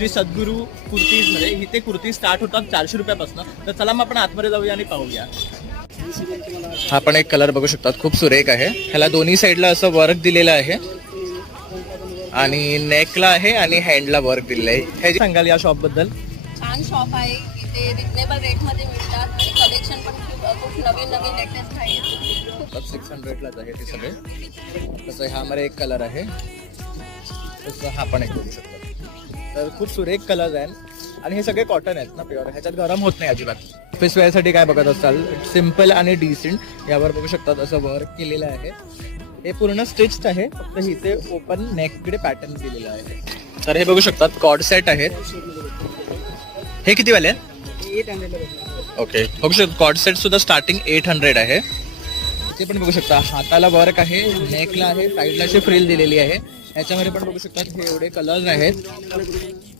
श्री सद्गुरू कुर्तीजमध्ये. इथे कुर्ती स्टार्ट होतात 400 रुपयापासून. तर चला मग आपण आतमध्ये जाऊया आणि पाहूया. हा पण एक कलर बघू शकतात, खूप सुरेख आहे. ह्याला दोन्ही साईडला असं वर्क दिलेलं आहे आणि नेकला आहे आणि हँडला वर्क दिलेलं आहे. ह्याची सांगाल या शॉप बद्दल? छान शॉप आहे. इथे रिजनेबल रेटमध्ये मिळतात आणि कलेक्शन पण खूप नवीन नवीन लेटेस्ट आहे. 600लाच आहे ते सगळे. तसं ह्यामध्ये एक कलर आहे, तसं हा पण एक बघू शकतो. तर खूप सुरेख कलर्स आहेत आणि हे सगळे कॉटन आहेत ना, प्युअर. ह्याच्यात गरम होत नाही अजिबात. ऑफिस वेअरसाठी काय बघत असाल, सिम्पल आणि डिसेंट यावर बघू शकतात असं वर्क केलेलं आहे. हे पूर्ण स्टिच्ड आहे, फक्त इथे ओपन नेककडे पॅटर्न दिलेलं आहे. तर हे बघू शकतात कॉर्ड सेट आहेत. हे किती वाले आहेत? 800. ओके, बघू शकतो कॉर्ड सेट सुद्धा स्टार्टिंग 800 आहे. इथे पण बघू शकता हाताला वर्क आहे, नेकला आहे, साईडला अशी फ्रिल दिलेली आहे. ह्याच्यामध्ये पण बघू शकतात हे एवढे कलर्स आहेत.